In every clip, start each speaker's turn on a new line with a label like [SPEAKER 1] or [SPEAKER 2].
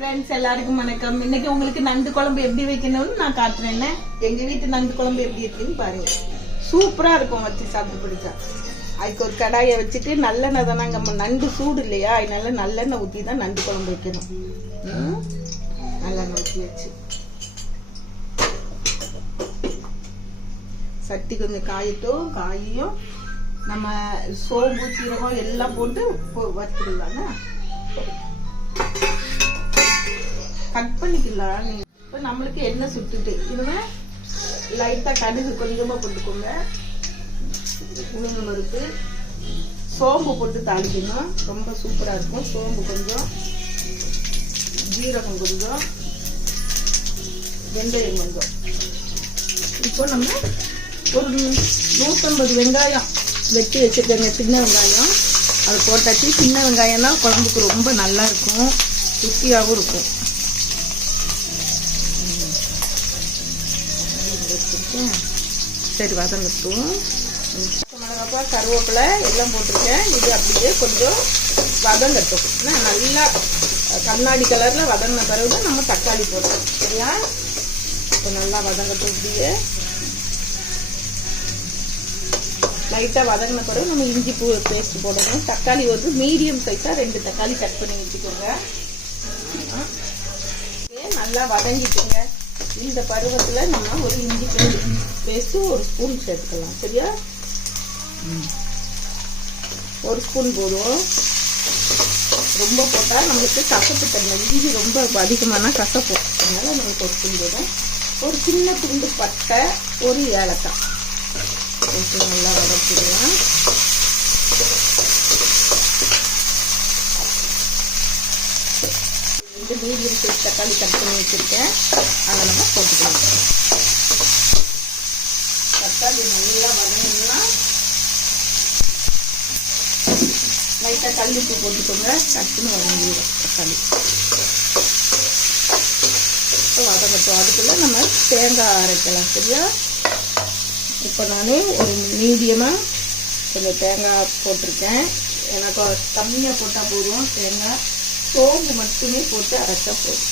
[SPEAKER 1] Friends எல்லாருக்கும் வணக்கம். இன்னைக்கு உங்களுக்கு நண்டு குழம்பு எப்படி வைக்கணும்னு நான் காட்டுறேன். எங்க வீட்டு நண்டு குழம்பு எப்படி இருக்குன்னு பாருங்க. சூப்பரா இருக்கும் வச்சு சாப்பிட்டு பிடிச்சா அதுக்கு ஒரு கடாயை வச்சுட்டு நல்லெண்ணெய் தானே நம்ம நண்டு சூடு இல்லையா? அதனால நல்லெண்ணெய் ஊற்றி தான் நண்டு குழம்பு வைக்கணும். ம், நல்லெண்ணெய் ஊற்றி வச்சு. சட்டி கொஞ்சம் காயட்டும். காயும். நம்ம சோம்பு சீரகம் எல்லாம் போட்டு பொ- கட் பண்ணிக்கலாம் நீங்கள் இப்போ நம்மளுக்கு எண்ணெய் சுட்டுட்டு. இதுவே லைட்டாக கடுகு கொஞ்சமாக போட்டுக்கோங்க. உளுந்து பருப்பு. சோம்பு போட்டு தாளிக்கணும். ரொம்ப சூப்பராக இருக்கும். சோம்பு கொஞ்சம். ஜீரகம் கொஞ்சம். வெந்தயம் கொஞ்சம். இப்போ நம்ம ஒரு நூற்றம்பது வெங்காயம் வெட்டி வச்சுருக்கேங்க. சின்ன வெங்காயம். அது போட்டாச்சு. சின்ன வெங்காயம்லாம் குழம்புக்கு ரொம்ப நல்லா இருக்கும். ருசியாகவும் இருக்கும். வச்சிருக்கேன். சரி வதங்கட்டும். மிளகாப்பா கருவேப்பிலை எல்லாம் போட்டிருக்கேன். இது அப்படியே கொஞ்சம் வதங்கட்டும். என்ன நல்லா கண்ணாடி கலரில் வதங்கின பிறகு தான் நம்ம தக்காளி போடுறோம் சரியா? இப்போ நல்லா வதங்கட்டும் இப்படியே. லைட்டாக வதங்கின பிறகு நம்ம இஞ்சி பூ பேஸ்ட் போடணும். தக்காளி வந்து மீடியம் சைஸாக ரெண்டு தக்காளி கட் பண்ணி வச்சுக்கோங்க. நல்லா வதங்கிட்டுங்க. இந்த பருவத்தில் நம்ம ஒரு இஞ்சி பேஸ்ட்டு ஒரு ஸ்பூன் சேர்த்துக்கலாம். சரியா. ஒரு ஸ்பூன் போதும். ரொம்ப போட்டால் நம்மளுக்கு கசப்பு தன்மை. இஞ்சி ரொம்ப அதிகமான கசப்பு. அதனால நம்மளுக்கு ஒரு ஸ்பூன் போதும். ஒரு சின்ன துண்டு பட்டை ஒரு ஏலக்காய். போட்டு நல்லா வதக்கிடலாம். இந்த மீடியம் சைஸ் தக்காளி கட் பண்ணி வச்சுருக்கேன். அதை நம்ம போட்டுக்கலாம். தக்காளி நல்லா வரணும்னா லைட்டாக கல்லுப்பு போட்டுக்கோங்க. டக்குன்னு வதங்கிடும் தக்காளி. இப்போ வதங்கட்டும் அதுக்குள்ளே நம்ம தேங்காய் அரைக்கலாம் சரியா? இப்போ நான் ஒரு மீடியமாக கொஞ்சம் தேங்காய் போட்டிருக்கேன். எனக்கு கம்மியாக போட்டால் போதும் தேங்காய். சோம்பு மட்டுமே போட்டு அரைச்சா போதும்.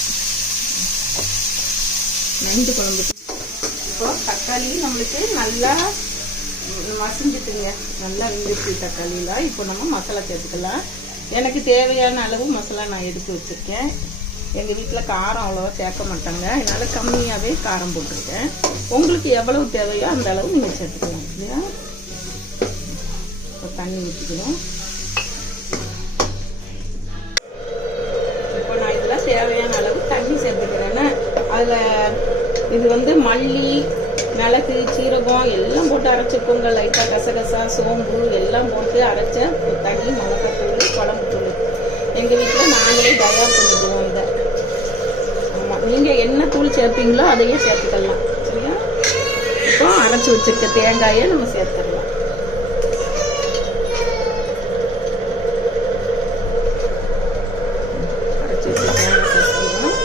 [SPEAKER 1] நண்டு குழம்பு. இப்போ தக்காளி நம்மளுக்கு நல்லா மசிஞ்சிட்டுங்க. நல்லா வெந்துச்சு தக்காளியில். இப்போ நம்ம மசாலா சேர்த்துக்கலாம். எனக்கு தேவையான அளவு மசாலா நான் எடுத்து வச்சுருக்கேன். எங்கள் வீட்டில் காரம் அவ்வளோவா சேர்க்க மாட்டாங்க. அதனால் கம்மியாகவே காரம் போட்டிருக்கேன். உங்களுக்கு எவ்வளவு தேவையோ அந்த அளவு நீங்கள் சேர்த்துக்கலாம். இல்லையா? இப்போ தண்ணி ஊற்றிக்கணும் வந்து மல்லி மிளகு சீரகம் எல்லாம் போட்டு அரைச்சிக்கோங்க லைட்டாக கசகசா சோம்பு எல்லாம் போட்டு அரைச்ச தண்ணி மிளகாத்தூள் குழம்பு தூள் எங்கள் வீட்டில் நாங்களே தயார் பண்ணிக்குவோம் இந்த ஆமாம் நீங்கள் என்ன தூள் சேர்ப்பீங்களோ அதையே சேர்த்துக்கலாம். சரியா? இப்போ அரைச்சி வச்சுருக்க தேங்காயை நம்ம சேர்த்துடலாம் அரைச்சி வச்ச தேங்காய் சேர்த்துக்கலாம்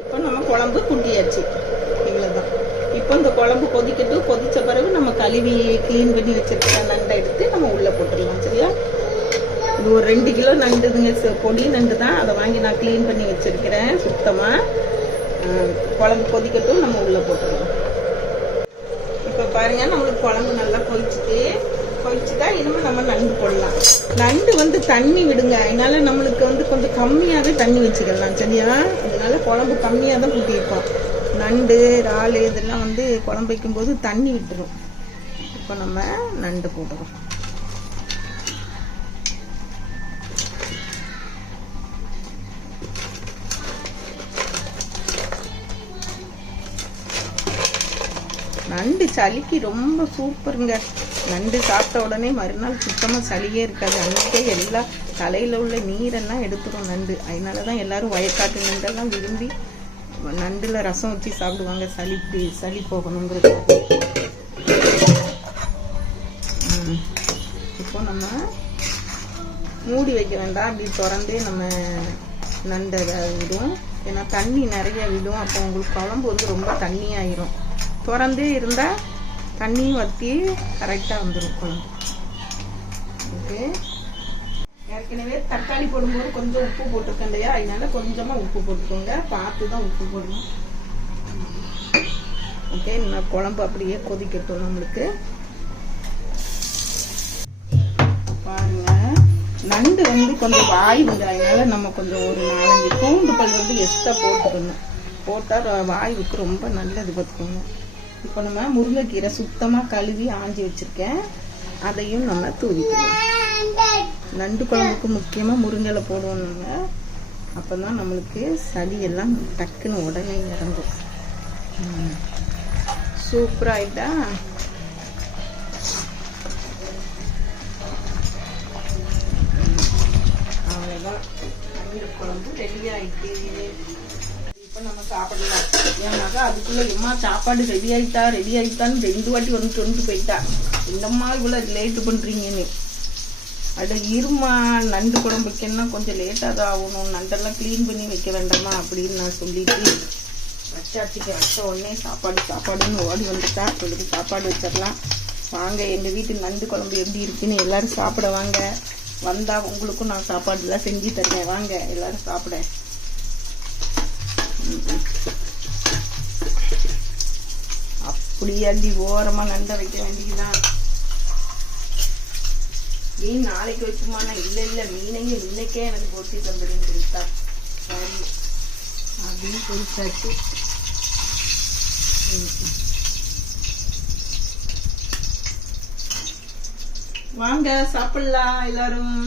[SPEAKER 1] இப்போ நம்ம குழம்பு குட்டியாச்சு இவ்வளோதான் இப்போ இந்த குழம்பு கொதிக்கட்டும். கொதிச்ச பிறகு நம்ம கழுவி க்ளீன் பண்ணி வச்சிருக்க நண்டை எடுத்து நம்ம உள்ளே போட்டுடலாம் சரியா? இது ஒரு ரெண்டு கிலோ நண்டுதுங்க. பொடி நண்டு தான். அதை வாங்கி நான் க்ளீன் பண்ணி வச்சிருக்கிறேன் சுத்தமாக குழம்பு கொதிக்கட்டும். நம்ம உள்ளே போட்டுடலாம். இப்போ பாருங்க நம்மளுக்கு குழம்பு நல்லா கொதிச்சுட்டு கொதிச்சுட்டா இனிமேல் நம்ம நண்டு போடலாம். நண்டு வந்து தண்ணி விடுங்க. அதனால நம்மளுக்கு வந்து கொஞ்சம் கம்மியாகவே தண்ணி வச்சுக்கலாம் சரியா? அதனால குழம்பு கம்மியாக தான் ஊற்றிருக்கோம் நண்டு இறால் இதெல்லாம் வந்து குழம்பு வைக்கும்போது தண்ணி விட்டுரும். இப்போ நம்ம நண்டு போட்டுறோம். நண்டு சளிக்கு ரொம்ப சூப்பருங்க. நண்டு சாப்பிட்ட உடனே மறுநாள் சுத்தமாக சளியே இருக்காது. அன்றைக்கே எல்லா தலையில் உள்ள நீரெல்லாம் எடுத்துரும் நண்டு. அதனால தான் எல்லாரும் வயக்காட்டு நண்டெல்லாம் விரும்பி நண்டில் ரசம் வச்சு சாப்பிடுவாங்க. சளி சளி போகணுங்கிறது. இப்போ நம்ம மூடி வைக்க வேண்டாம். அப்படி திறந்தே நம்ம நண்டை இதை விடும். ஏன்னா தண்ணி நிறைய விடும். அப்போ உங்களுக்கு குழம்பு வந்து ரொம்ப தண்ணியாயிரும். திறந்தே இருந்தால் தண்ணியும் வற்றி கரெக்டாக வந்துடும் குழம்பு. ஓகே ஏற்கனவே தக்காளி போடும்போது கொஞ்சம் உப்பு போட்டிருக்கேன் இல்லையா? அதனால கொஞ்சமாக உப்பு போட்டுக்கோங்க. பார்த்து தான் உப்பு போடணும். ஓகே இன்னும் குழம்பு அப்படியே கொதிக்கட்டும் நம்மளுக்கு. பாருங்க. நண்டு வந்து கொஞ்சம் வாய் வந்து அதனால நம்ம கொஞ்சம் ஒரு நாலஞ்சு பூண்டு பல் வந்து எக்ஸ்ட்ரா போட்டுக்கணும். போட்டால் வாயுக்கு ரொம்ப நல்லது பார்த்துக்கோங்க. இப்போ நம்ம முருங்கைக்கீரை சுத்தமாக கழுவி ஆஞ்சி வச்சுருக்கேன். அதையும் நம்ம தூவிக்கணும். நண்டு குழம்புக்கு முக்கியமாக முருங்கலை போடுவோம் அப்போ தான் நம்மளுக்கு சளியெல்லாம் டக்குன்னு உடனே இறங்கும். சூப்பராக ஆயிட்டா? அவ்வளோதான் நண்டு குழம்பு ரெடி ஆயிட்டு. இப்போ நம்ம சாப்பிடலாம். ஏன்னாக்கா அதுக்குள்ளே எம்மா சாப்பாடு ரெடி ஆகிட்டா ரெடி ஆகிட்டான்னு ரெண்டு வாட்டி வந்துட்டு சொல்லிட்டு போயிட்டா. என்னம்மா இவ்வளோ லேட்டு பண்ணுறீங்கன்னு அட இருமா நண்டு குழம்பு வைக்கணும்னா கொஞ்சம் லேட்டாக தான் ஆகணும். நண்டெல்லாம் க்ளீன் பண்ணி வைக்க வேண்டாமா அப்படின்னு நான் சொல்லிட்டு வச்சாச்சுக்கு வச்ச உடனே சாப்பாடு சாப்பாடுன்னு ஓடி வந்துட்டா. சொல்லிட்டு சாப்பாடு வச்சிடலாம். வாங்க எங்கள் வீட்டு நண்டு குழம்பு எப்படி இருக்குன்னு எல்லோரும் சாப்பிட வாங்க. வந்தால் உங்களுக்கும் நான் சாப்பாடுலாம் செஞ்சு தருவேன் வாங்க எல்லாரும் சாப்பிட. அப்படியே அள்ளி ஓரமாக நண்டை வைக்க வேண்டியதுதான். மீன் நாளைக்கு வச்சுமானா இல்ல இல்ல மீனையும் இன்னைக்கே எனக்கு பொருத்தி தந்துடுன்னு சொல்லிட்டா. சரி. அப்படின்னு ம். வாங்க சாப்பிடலாம் எல்லாரும்.